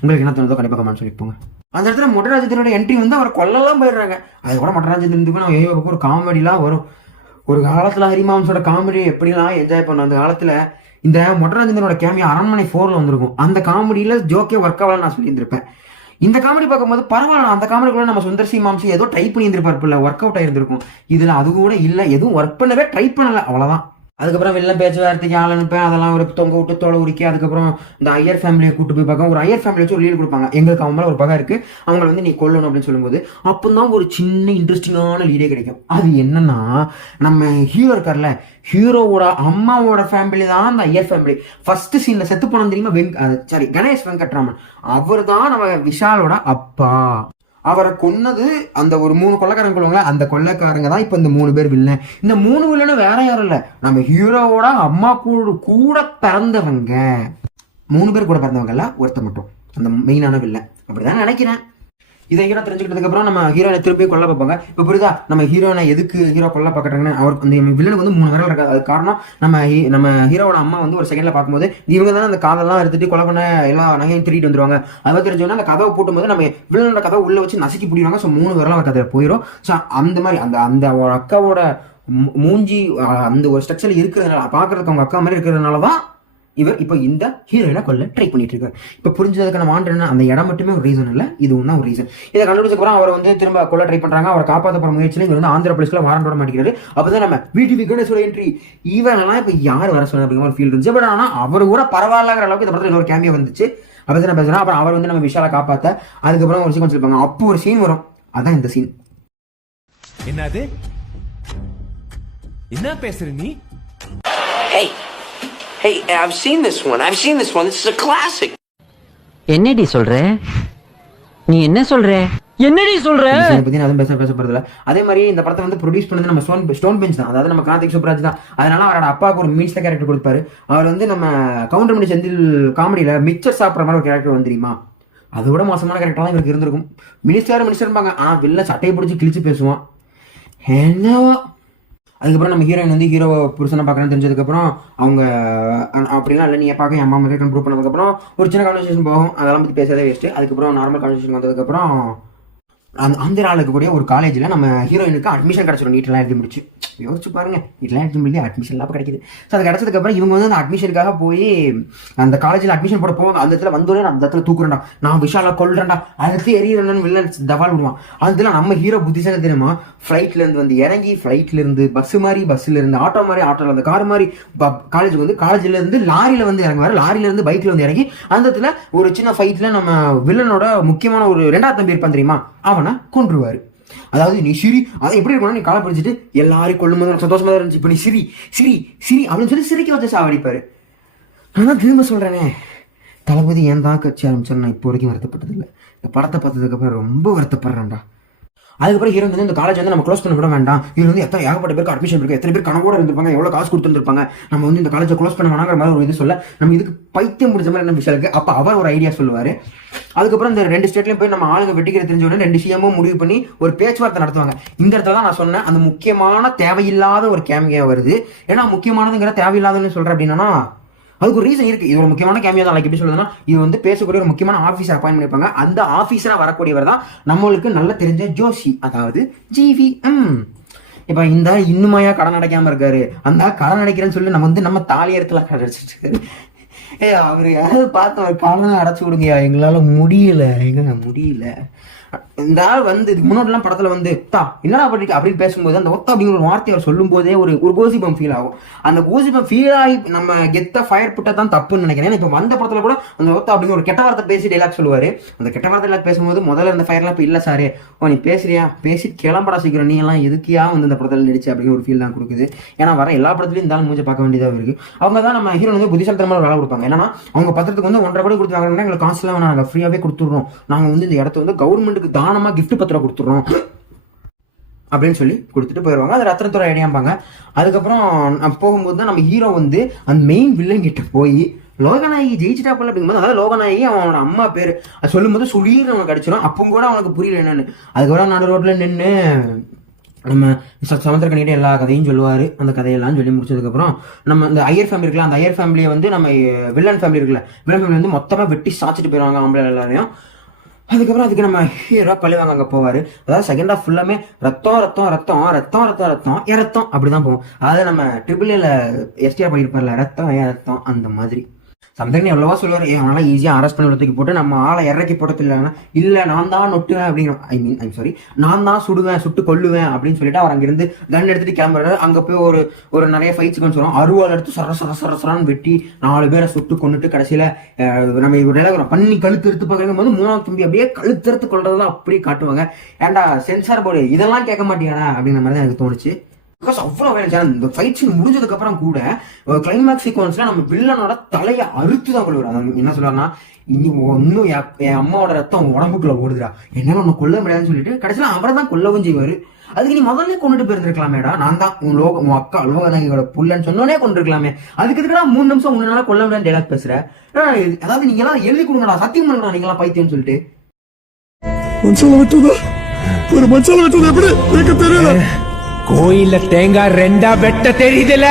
உங்களுக்கு என்ன தோணுதோ கண்டிப்பாக கமெண்ட் சொல்லி போங்க. அந்த இடத்துல மொட்டராஜத்தினோட என்ட்ரி வந்து அவர் கொல்லலாம் போயிடுறாங்க. அது கூட மொட்டராஜத்தினுக்கு நான் ஏயோவுக்கு ஒரு காமெடிலாம் வரும். ஒரு காலத்துல ஹரிமாம்ஸோட காமெடி எப்படிலாம் என்ஜாய் பண்ணோம். அந்த காலத்துல இந்த மொட்டராஜேந்திரனோட கேமியா அரண்மனை 4ல வந்திருக்கும். அந்த காமெடியில ஜோக்கே ஒர்க் ஆகலாம் நான் சொல்லியிருந்திருப்பேன். இந்த காமெடி பார்க்கும்போது பரவாயில்ல, அந்த காமெடிக்குள்ள நம்ம சுந்தர் சி மாம்சி ஏதோ ட்ரை பண்ணியிருந்திருப்பாரு, ஒர்க் அவுட் ஆயிருந்திருக்கும். இதுல அது கூட இல்லை, எதுவும் ஒர்க் பண்ணவே ட்ரை பண்ணல, அவ்வளவுதான். அதுக்கப்புறம் வெளில பேச்சுவார்த்தைக்கு ஆள் அனுப்பேன், அதெல்லாம் ஒரு தொங்க விட்டு தோலை உரிக்கி அதுக்கப்புறம் இந்த ஐயர் ஃபேமிலியை கூட்டு போய் பார்க்க, ஒரு ஐயர் ஃபேமிலி வச்சு ஒரு லீடு கொடுப்பாங்க, எங்களுக்கு அவங்க மேலே ஒரு பகை இருக்கு, அவங்களை வந்து நீ கொல்லணும் அப்படின்னு சொல்லும்போது அப்போதான் ஒரு சின்ன இன்ட்ரெஸ்டிங்கான லீடே கிடைக்கும். அது என்னன்னா, நம்ம ஹீரோ இருக்கார்ல, ஹீரோவோட அம்மாவோட ஃபேமிலி தான் அந்த ஐயர் ஃபேமிலி. ஃபர்ஸ்ட் சீன்ல செத்து போனோம் தெரியுமா, கணேஷ் வெங்கட்ராமன், அவர் தான் நம்ம விஷாலோட அப்பா. அவரை கொன்னது அந்த ஒரு 3 கொள்ளைக்காரங்க கொள்ளுவாங்களே, அந்த கொள்ளைக்காரங்க தான் இப்போ இந்த 3 பேர் வில்லன். இந்த 3 வில்லனும் வேற யாரும் இல்லை, நம்ம ஹீரோவோட அம்மா கூட பிறந்தவங்க. 3 பேர் கூட பிறந்தவங்கல்ல, ஒருத்த மட்டும் அந்த மெயினான வில்லன். அப்படிதான் நினைக்கிறேன். இதை ஹீரோ தெரிஞ்சுக்கிட்டதுக்கு அப்புறம் நம்ம ஹீரோனை திருப்பி கொல்ல பார்ப்பாங்க. இப்போ புரியுதா நம்ம ஹீரோனை எதுக்கு ஹீரோ கொல்ல பார்க்கறாங்கன்னு. அவருக்கு அந்த வில்லனுக்கு வந்து 3 விரல் இருக்காது. அது காரணம் நம்ம ஹீரோவோட அம்மா வந்து ஒரு செகண்ட்ல பார்க்கும்போது இவங்க தானே அந்த காதெல்லாம் எடுத்துட்டு கொலை பண்ண எல்லா நகையும் திருட்டு வந்துருவாங்க. அதை தெரிஞ்சோன்னா அந்த கதவை போட்டும்போது நம்ம வில்லனோட கதவை உள்ள வச்சு நசுக்கி பிடிவாங்க. ஸோ 3 விரலாம் அவருக்கு அதில் போயிடும். ஸோ அந்த மாதிரி அந்த அக்காவோட மூஞ்சி அந்த ஒரு ஸ்ட்ரக்சர் இருக்கிறதுனால பார்க்கறதுக்கு அவங்க அக்கா மாதிரி இருக்கிறதுனால தான் இவர் இப்போ இந்த ஹீரோயினை கொல்ல ட்ரை பண்ணிட்டு இருக்காரு. இப்போ புரிஞ்சதுக்கான மாண்டன அந்த இடம் மட்டுமே ஒரு ரீசன் இல்லை, இதுவும் தான் ஒரு ரீசன். இதை கண்டுபிடிச்சப்பறம் அவரை வந்து திரும்ப கொல்ல ட்ரை பண்றாங்க. அவரை காப்பாற்ற போற முயற்சியில் இவர் வந்து ஆந்திர போலீஸ்ல வாரண்ட் விட மாட்டேங்கிறாரு. அப்பதான் நம்ம வீட்டு கணேசோட என்ட்ரி இவனெல்லாம் இப்போ யார் வர சொன்ன அப்படிங்கிற ஒரு ஃபீல் இருந்துச்சு. பட் ஆனால் அவர் கூட பரவாயில்லங்கிற அளவுக்கு இந்த படத்தில் ஒரு கேமியா வந்துச்சு. அப்போ தான் பேசுறேன். அப்புறம் அவர் வந்து நம்ம விஷாலை காப்பாற்ற அதுக்கப்புறம் ஒரு சீக்வன்ஸ் இருப்பாங்க. அப்போ ஒரு சீன் வரும், அதான் இந்த சீன். என்னது என்ன பேசுற நீ? Hey, I've seen this one. This is a classic. என்னடி சொல்ற? நீ என்ன சொல்ற? என்னடி சொல்ற? பத்தி நான் பேச போறதில்ல. அதே மாதிரி இந்த படத்தை வந்து ப்ரொடியூஸ் பண்ணது நம்ம ஸ்டோன் பெஞ்ச் தான், அதாவது நம்ம கார்த்திக் சுப்ராஜ் தான். அதனால அவரோட அப்பாவுக்கு ஒரு மீன்ஸ்ல கேரக்டர் கொடுப்பாரு. அவர் வந்து நம்ம கவுண்டர் மணி செந்தில் காமெடியில மிக்சர் சாப்பிட்ற மாதிரி ஒரு கேரக்டர் வந்து தெரியுமா, அதோட மோசமான கேரக்டர் தான் இவருக்கு இருந்திருக்கும். மினிஸ்டர்பாங்க, ஆனா வெளில சட்டையை பிடிச்சி கிழிச்சு பேசுவான். என்னவோ அதுக்கப்புறம் நம்ம ஹீரோயின் வந்து ஹீரோ புருஷனை பார்க்கணும்னு தெரிஞ்சதுக்கப்புறம் அவங்க அப்படிலாம் இல்லை, நீ பார்க்க என் அம்மா மாதிரி ப்ரூவ் பண்ணதுக்கப்புறம் ஒரு சின்ன கான்வர்சேஷன் போகும். அதெல்லாம் பற்றி பேசாதே வேஸ்ட்டு. அதுக்கப்புறம் நார்மல் கான்வர்சேஷன் வந்ததுக்கப்புறம் அந்த ஆளுக்கு கூடிய ஒரு காலேஜில் நம்ம ஹீரோயினுக்கு அட்மிஷன் கிடச்சிடும். நீட்டெல்லாம் எழுதி முடிச்சு யோசிச்சு பாருங்க, நீட்டெல்லாம் எழுதி முடியாது அட்மிஷன்லாம் கிடைக்குது. ஸோ அது கிடச்சதுக்கப்புறம் இவங்க வந்து அந்த அட்மிஷனுக்காக போய் அந்த காலேஜில் அட்மிஷன் போட போவாங்க. அந்த இடத்துல வந்தோடனே அந்த இடத்துல தூக்குறேன்டா, நான் விஷாலா கொள்றேன்டா, அதுக்கு எரியறேன்னு வில்லன் தவால் விடுவான். அதுல நம்ம ஹீரோ புத்திசாலி தெரியுமா, ஃப்ளைட்லேருந்து வந்து இறங்கி ஃப்ளைட்லேருந்து பஸ் மாதிரி, பஸ்ஸிலேருந்து ஆட்டோ மாதிரி, ஆட்டோவில் அந்த கார் மாதிரி காலேஜுக்கு வந்து காலேஜிலேருந்து லாரியில் வந்து இறங்குவார், லாரியிலேருந்து பைக்கில் வந்து இறங்கி அந்த இடத்துல ஒரு சின்ன ஃபைட்டில் நம்ம வில்லனோட முக்கியமான ஒரு 2வது தம்பி இருப்பான் தெரியுமா, அவனை கொன்றுவாரு. அதாவது நீ சிரி, அதை எப்படி இருக்கணும், நீ காலை பிடிச்சிட்டு எல்லாரையும் கொள்ளும் போது சந்தோஷமா தான் இருந்துச்சு, இப்போ நீ சிரி சிரி சிரி அப்படின்னு சொல்லி சிரிக்க வச்சு சாவடிப்பாரு. நான் திரும்ப சொல்றேனே, தளபதி ஏன் தான் கட்சி ஆரம்பிச்சாரு நான் இப்போ வரைக்கும் வருத்தப்பட்டதில்லை. இந்த படத்தை பார்த்ததுக்கு அப்புறம் ரொம்ப வருத்தப்படுறேன்டா. அதுக்கப்புறம் ஹீரோ வந்து இந்த காலேஜ் வந்து நம்ம க்ளோஸ் பண்ண விட வேண்டாம், இது வந்து எத்தனை ஏகப்பட்ட பேருக்கு அட்மிஷன் இருக்கு, எத்தனை பேர் கனவோட இருந்திருப்பாங்க, எவ்வளோ காசு கொடுத்துருப்பாங்க, நம்ம வந்து இந்த காலேஜை க்ளோஸ் பண்ண வேணாங்கிற மாதிரி ஒரு இது சொல்ல நம்ம இதுக்கு பைத்தியம் முடிச்ச மாதிரி என்ன விஷயம் இருக்கு. அப்போ அவர் ஒரு ஐடியா சொல்லுவார். அதுக்கப்புறம் இந்த 2 ஸ்டேட்லையும் போய் நம்ம ஆளுங்க வெட்டிக்கிற தெரிஞ்ச உடனே 2 சிஎம்மும் முடிவு பண்ணி ஒரு பேச்சுவார்த்தை நடத்துவாங்க. இந்த இடத்துல தான் நான் சொன்னேன் அந்த முக்கியமான தேவையில்லாத ஒரு கேமியா வருது. ஏன்னா முக்கியமானதுங்கிற தேவையில்லாதன்னு சொல்கிறேன் அப்படின்னா அதுக்கு ஒரு ரீசன் இருக்கு. இது ஒரு முக்கியமான கேமியா தான். எப்படி சொல்றதுன்னா, இது வந்து பேசக்கூடிய ஒரு முக்கியமான ஆஃபீஸர் அப்பாயின்ட் பண்ணிருப்பாங்க. அந்த ஆஃபீஸரா வரக்கூடியவர் தான் நம்மளுக்கு நல்ல தெரிஞ்ச ஜோஷி, அதாவது GVM. இப்ப இந்த இன்னுமையா கடன் அடைக்காம இருக்காரு, அந்த கடன் அடைக்கிறேன்னு சொல்லி நம்ம வந்து நம்ம தாலியத்துல அடைச்சிட்டு அவரு யாராவது பார்த்து அவர் கடன் அடைச்சு விடுங்கயா, எங்களால முடியல. இந்த ஆள் வந்து இதுக்கு முன்னாடிலாம் படத்துல வந்து என்னடா பண்ணிட்டு அப்படின்னு பேசும்போது அந்த ஒத்தா அப்படிங்கிற ஒரு வார்த்தை அவர் சொல்லும் போதே ஒரு கோசிபம் ஃபீல் ஆகும். அந்த கோசிபம் ஃபீல் ஆகி நம்ம கெத்த ஃபயர் புட்டை தான் தப்புன்னு நினைக்கிறேன். இப்போ வந்த படத்துல கூட அந்த ஒத்தா அப்படிங்கிற ஒரு கெட்ட வார்த்தை பேசி டைலாக் சொல்லுவாரு. அந்த கெட்ட வார்த்தை டைலாக் பேசும்போது முதல்ல அந்த ஃபயர்லாம் இப்போ இல்லை சாரே, நீ பேசுறியா, பேசி கிளம்படா சீக்கிரம், நீ எல்லாம் எதுக்கியா வந்து இந்த படத்துல நடிச்சு அப்படிங்கிற ஒரு ஃபீல் தான் கொடுக்குது. ஏன்னா வர எல்லா படத்துலையும் இருந்தாலும் மூஞ்ச பார்க்க வேண்டியதாக இருக்கு. அவங்க தான் நம்ம ஹீரோ வந்து புத்திசாலித்தனமா வேலை கொடுப்பாங்க. ஏன்னா அவங்க பத்திரத்துக்கு வந்து 1.5 கோடி கொடுத்தாங்கன்னா எங்களுக்கு காசுலாம் நாங்கள் ஃப்ரீயாவே கொடுத்துடுறோம், நாங்கள் வந்து இந்த இடத்த வந்து கவர்மெண்ட்டுக்கு தானமா கிஃப்ட் 10 ரூபா கொடுத்துறோம் அப்படின்னு சொல்லி கொடுத்துட்டு போயிடுவாங்க. அது ரத்னத்துறை ஐடியாம்பாங்க. அதுக்கப்புறம் போகும்போது தான் நம்ம ஹீரோ வந்து அந்த மெயின் வில்லன் கிட்ட போய் லோகநாயகி ஜெயிச்சிட்டா போல அப்படிங்கும்போது, அதாவது லோகநாயகி அவனோட அம்மா பேர் அது சொல்லும் போது சுளீர்னு அவனுக்கு அடிச்சிடும். அப்போ கூட அவனுக்கு புரியல என்னன்னு. அதுக்கப்புறம் நடு ரோட்ல நின்று நம்ம சமுத்திரக்கணிகிட்ட எல்லா கதையும் சொல்லுவார். அந்த கதையெல்லாம் சொல்லி முடிச்சதுக்கப்புறம் நம்ம இந்த ஐயர் ஃபேமிலி இருக்குல்ல, அந்த ஐயர் ஃபேமிலியை வந்து நம்ம வில்லன் ஃபேமிலி இருக்குல்ல, வில்லன் ஃபேமிலி வந்து மொத்தமாக வெட்டி சாச்சிட்டு போயிடுவாங்க ஆம்பளை எல்லாரையும். அதுக்கப்புறம் அதுக்கு நம்ம ஹீரோ பழிவாங்க அங்கே போவார். அதாவது செகண்ட் ஹாஃப் ஃபுல்லாமே ரத்தம் அப்படிதான் போகும். அதாவது நம்ம ட்ரிபிள்ல STR பண்ணியிருப்பார்ல, ரத்தம் அந்த மாதிரி சம்திங் எவ்வளவா சொல்லுவார். அவனால ஈஸியாக அரெஸ்ட் பண்ணி தூக்கி போட்டு நம்ம ஆளை இறக்கி போட்டது இல்லைன்னா, இல்லை நான் தான் நொட்டுவேன் அப்படிங்கிற நான் தான் சுட்டு கொல்லுவேன் அப்படின்னு சொல்லிட்டு அவர் அங்கிருந்து கன் எடுத்துட்டு கிளம்புறாரு. அங்கே போய் ஒரு நிறைய ஃபைட்ஸ் சொல்லுவோம். அருவாள் எடுத்து சரசரான்னு வெட்டி 4 பேரை சுட்டு கொண்டுட்டு கடைசியில் நம்ம ஒரு நிலவரம் பண்ணி கழுத்து எடுத்து பார்க்குற போது 3ஆவது தம்பி அப்படியே கழுத்து எடுத்து கொள்றதெல்லாம் அப்படியே காட்டுவாங்க. ஏன்டா சென்சார் போர்டு இதெல்லாம் கேட்க மாட்டேங்காடா அப்படிங்கிற மாதிரி தான் எனக்கு தோணுச்சு. பிகாஸ் அவ்வளோ வேலை. இந்த ஃபைட் சீன் முடிஞ்சதுக்கு அப்புறம் கூட கிளைமேக்ஸ் சீக்வன்ஸ்ல நம்ம வில்லனோட தலையை அறுத்து தான் கொள்வார். என்ன சொல்றாருன்னா, இன்னும் என் அம்மாவோட ரத்தம் உடம்புக்குள்ள ஓடுதுடா, என்னால உன்னை கொல்ல முடியாதுன்னு சொல்லிட்டு கடைசியில அவரை தான் கொல்லவும் செய்வாரு. அதுக்கு நீ முதல்ல கொண்டுட்டு போயிருந்திருக்கலாமேடா, நான் தான் உன் அக்கா லோகநாயகியோட புள்ளன்னு சொன்னோடனே கொண்டு இருக்கலாமே. அதுக்கு எதுக்குடா 3 நிமிஷம் 3 நாளா கொல்ல முடியாது டைலாக் பேசுற? அதாவது நீங்க எல்லாம் எழுதி கொடுங்கடா, சத்தியம் பண்ணுங்கடா நீங்க எல்லாம் பைத்தியம்னு சொல்லிட்டு. ஒரு மச்சால வெட்டது எப்படி எனக்கு தெரியல. கோயில்ல தேங்காய் 2 வெட்ட தெரியுதுல,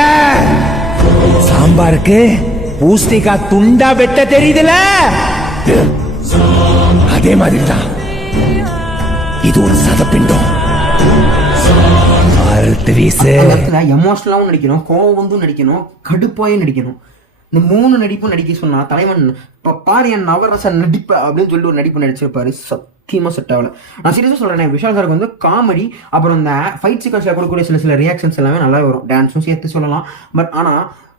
சாம்பாருக்கு பூசணிக்காய் துண்டா வெட்ட தெரியுதுல, அதே மாதிரிதான் இது ஒரு சதப்பிண்டம். எமோஷனலாவும் நடிக்கணும், கோவம் வந்து நடிக்கணும், கடுப்பாயும் நடிக்கணும். இந்த 3 நடிப்பும் நடிக்க சொன்னா தலைவன் பாரு என் நவரச நடிப்ப அப்படின்னு சொல்லிட்டு ஒரு நடிப்பு நடிச்சிருப்பாரு. சத்தியமா செட் ஆகல. நான் சீரியஸா சொல்றேன், விஷால் சாருக்கு வந்து காமெடி அப்புறம் இந்த ஃபைட் சீக்வன்ஸ்ல கொடுக்கக்கூடிய சில ரியாக்ஷன்ஸ் எல்லாமே நல்லா வரும், டான்ஸும் சேர்த்து சொல்லலாம். பட் ஆனா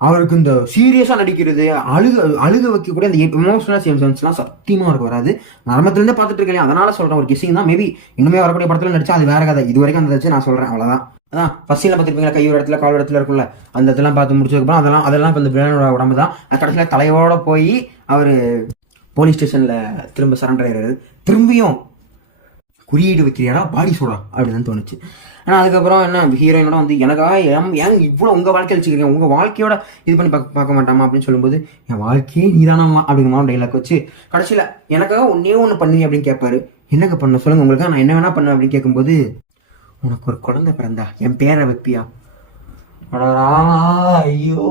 அவருக்கு இந்த சீரியஸா நடிக்கிறது, அழுக வைக்கக்கூடிய அந்த எமோஷனல் சீன்ஸ்லாம் சத்தியமா அவருக்கு வராது. நரம்பத்துல இருந்தே பார்த்துட்டு இருக்கேன், அதனால சொல்றேன். ஒரு கெஸிங் தான், மேபி இன்னுமே வரக்கூடிய படத்துல நடிச்சா அது வேற கதை. இது வரைக்கும் அந்த வச்சு நான் சொல்றேன், அவ்வளவுதான். அதான் ஃபர்ஸ்ட் சீன்ல பார்த்துருப்பீங்களா, கை ஒரு இடத்துல கால் இடத்துல இருக்கும்ல, அந்த இதெல்லாம் பார்த்து முடிச்சதுக்கப்புறம் அதெல்லாம் இப்போ இந்த வில்லனோட உடம்பு தான். கடைசியில் தலையோட போய் அவர் போலீஸ் ஸ்டேஷன்ல திரும்ப சரண்டர் ஆயிடுறாரு. திரும்பியும் குறியீடு வைக்கிறியாடா பாடி சோடா அப்படின்னு தோணுச்சு. ஆனால் அதுக்கப்புறம் என்ன, ஹீரோயினோட வந்து எனக்காக ஏன் இவ்வளோ உங்கள் வாழ்க்கையில் வச்சுக்கிறீங்க, உங்கள் வாழ்க்கையோட இது பண்ணி பார்க்க மாட்டாமா அப்படின்னு சொல்லும்போது, என் வாழ்க்கையே நீதானம்மா அப்படிங்கிற மாதிரி டைலாக் வச்சு கடைசியில் எனக்காக ஒன்று பண்ணுவீங்க அப்படின்னு கேட்பாரு. என்னங்க பண்ண சொல்லுங்க, உங்களுக்கு நான் என்ன வேணா பண்ணுவேன் அப்படின்னு கேட்கும்போது, உனக்கு ஒரு குழந்தை பிறந்தா என் பேரை வைப்பியா? ஐயோ,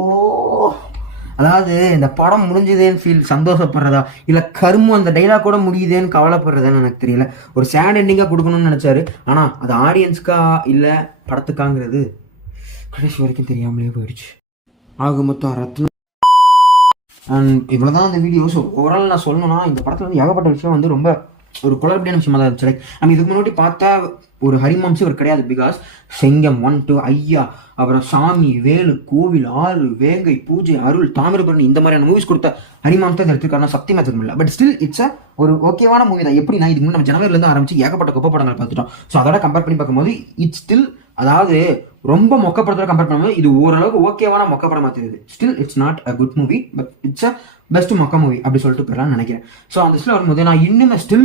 அதாவது இந்த படம் முடிஞ்சதேன்னு ஃபீல் சந்தோஷப்படுறதா இல்லை கரும்பு அந்த டைலாக் கூட முடியுதேன்னு கவலைப்படுறதான்னு எனக்கு தெரியல. ஒரு சேட் எண்டிங்காக கொடுக்கணும்னு நினச்சாரு, ஆனால் அது ஆடியன்ஸ்க்கா இல்லை படத்துக்காங்கிறது கடைசி வரைக்கும் தெரியாமலே போயிடுச்சு. ஆக மொத்தம் ரத்னம். அண்ட் இவ்வளோதான் அந்த வீடியோ. ஸோ ஓவரால் நான் சொல்லணும்னா இந்த படத்தில் வந்து ஏகப்பட்ட விஷயம் வந்து ரொம்ப ஒரு குழப்படியான விஷயமா தான் இருந்துச்சு. லைக் நம்ம இதுக்கு முன்னாடி பார்த்தா ஒரு ஹரிமாம்சம் இவர் கிடையாது. பிகாஸ் செங்கம் 1, 2, ஐயா, அப்புறம் சாமி, வேலு, கோவில், 6, வேங்கை, பூஜை, அருள், தாமிரபரணி, இந்த மாதிரியான மூவிஸ் கொடுத்த ஹரிமாம்சத்தை எடுத்துக்காரனா சத்தியமா எடுத்துக்க முடியல. பட் ஸ்டில் இட்ஸ் ஒரு ஓகேவான மூவி தான். எப்படின்னா இதுக்கு முன்னாடி நம்ம ஜனவரிலேருந்து ஆரம்பிச்சு ஏகப்பட்ட குப்பை படங்கள் பார்த்துட்டோம். ஸோ அதோட கம்பேர் பண்ணி பார்க்கும்போது இட்ஸ் ஸ்டில், அதாவது ரொம்ப மொக்கப்படத்தோட கம்பேர் பண்ணும்போது இது ஓரளவுக்கு ஓகேவான மொக்கப்படமா தெரியுது. Still it's not a good movie, but it's a best மொக்க மூவி அப்படி சொல்லிட்டு போயிடலாம்னு நினைக்கிறேன். ஸோ அந்த ஸ்டில் வரும்போது நான் இன்னுமே ஸ்டில்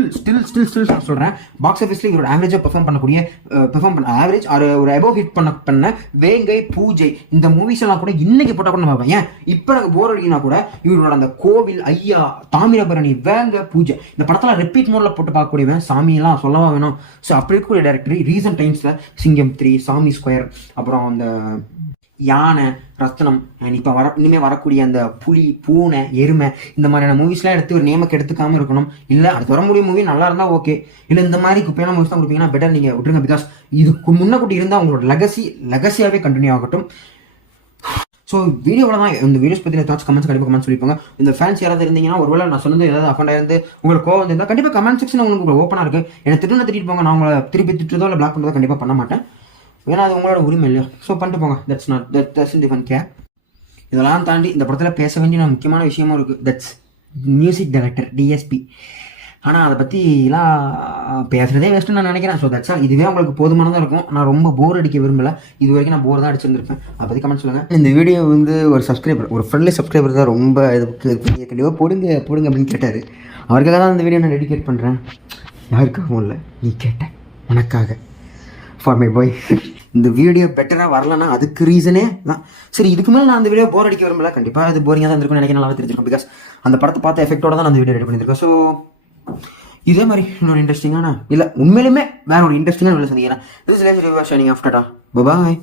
சொல்றேன், பாக்ஸ் ஆஃபீஸ்ல இவரோட ஆவரேஜாக பெர்ஃபார்ம் பண்ண ஆவரேஜ் ஒரு அபோவ் ஹிட் பண்ண வேங்கை, பூஜை இந்த மூவிஸ் எல்லாம் கூட இன்னைக்கு போட்டால் கூட நான் பார்ப்பேன். ஏன் இப்போ எனக்கு போர் அடிக்கினா கூட இவரோட அந்த கோவில், ஐயா, தாமிரபரணி, வேங்கை, பூஜை இந்த படத்தில் ரிப்பீட் மோட்ல போட்டு பார்க்கக்கூடியவன் சாமியெல்லாம் சொல்லவா வேணும். ஸோ அப்படி இருக்கக்கூடிய டேரக்டர் ரீசன்ட் டைம்ஸில் சிங்கம் 3, சாமி ஸ்கொயர், அப்புறம் அந்த யானை, ரத்னம், இப்போ இனிமேல் வரக்கூடிய அந்த புலி, பூனை, எருமை இந்த மாதிரியான மூவிஸ்லாம் எடுத்து ஒரு நேமக்கு எடுத்துக்காமல் இருக்கணும். இல்லை அடுத்து வர முடியும் மூவி நல்லா இருந்தால் ஓகே, இல்லை இந்த மாதிரி குப்பையான மூவிஸ் தான் கொடுப்பீங்கன்னா பெட்டர் நீங்கள் விட்டுருங்க. பிகாஸ் இதுக்கு முன்னக்கூட்டி இருந்தால் உங்களோட லெகசியாகவே கண்டினியூ ஆகட்டும். ஸோ வீடியோவில் தான் இந்த வீடியோஸ் பற்றி தாட்ஸ் கமெண்ட்ஸ் கமெண்ட் சொல்லிப்பாங்க. இந்த ஃபேன்ஸ் யாராவது இருந்தீங்கன்னா ஒருவேளை நான் சொன்னது ஏதாவது அஃபண்ட் ஆயிருந்து உங்களுக்கு கோவம் இருந்தால் கண்டிப்பாக கமெண்ட் செக்ஷன் உங்களுக்கு ஓப்பனாக இருக்குது. எனக்கு திட்டிட்டு போங்க, நான் உங்களை திருப்பி திட்டுறதோ இல்லை பிளாக் பண்ணுறதோ கண்டிப்பாக பண்ண மாட்டேன். ஏன்னா அது உங்களோட உரிமை இல்லையா. ஸோ பண்ணிட்டு போங்க, தட்ஸ் டிஃபன் கேர். இதெல்லாம் தாண்டி இந்த படத்தில் பேச வேண்டிய முக்கியமான விஷயமும் இருக்குது. That's music director DSP. ஆனால் அதை பற்றிலாம் பேசுகிறதே வேஸ்ட்டுன்னு நான் நினைக்கிறேன். So that's all. இதுவே உங்களுக்கு போதுமானதாக இருக்கும். நான் ரொம்ப போர் அடிக்க விரும்பலை. இது வரைக்கும் நான் போர் தான் அடிச்சிருந்திருப்பேன். அதை பற்றி கமெண்ட் சொல்லுங்கள். இந்த வீடியோ வந்து ஒரு ஃப்ரெண்ட்லி சப்ஸ்கிரைபர் தான் ரொம்ப இதுக்கு கண்டிப்பாக போடுங்க அப்படின்னு கேட்டார். அவருக்காக தான் இந்த வீடியோ நான் டெடிகேட் பண்ணுறேன். யாருக்காகவும் இல்லை, நீ கேட்ட உனக்காக, ஃபார் மை பாய். இந்த வீடியோ பெட்டராக வரலன்னா அதுக்கு ரீசனே தான். சரி, இதுக்கு மேலே நான் அந்த வீடியோ போர் அடிக்க விரும்பல. கண்டிப்பாக அது போரிங்காக தான் இருக்கும்னு நினைக்கிறேன். நல்லா தெரிஞ்சிருக்கும். பிகாஸ் அந்த படத்தை பார்த்த எஃபெக்டோட தான் நான் அந்த வீடியோ ரெடி பண்ணியிருக்கேன். ஸோ இதே மாதிரி இன்னொரு இன்ட்ரெஸ்டிங்கான இல்லை உண்மையிலுமே வேற ஒரு இன்ட்ரெஸ்டிங்கான வீடியோ சந்திக்கிறேன். This is shining of Tata, bye bye.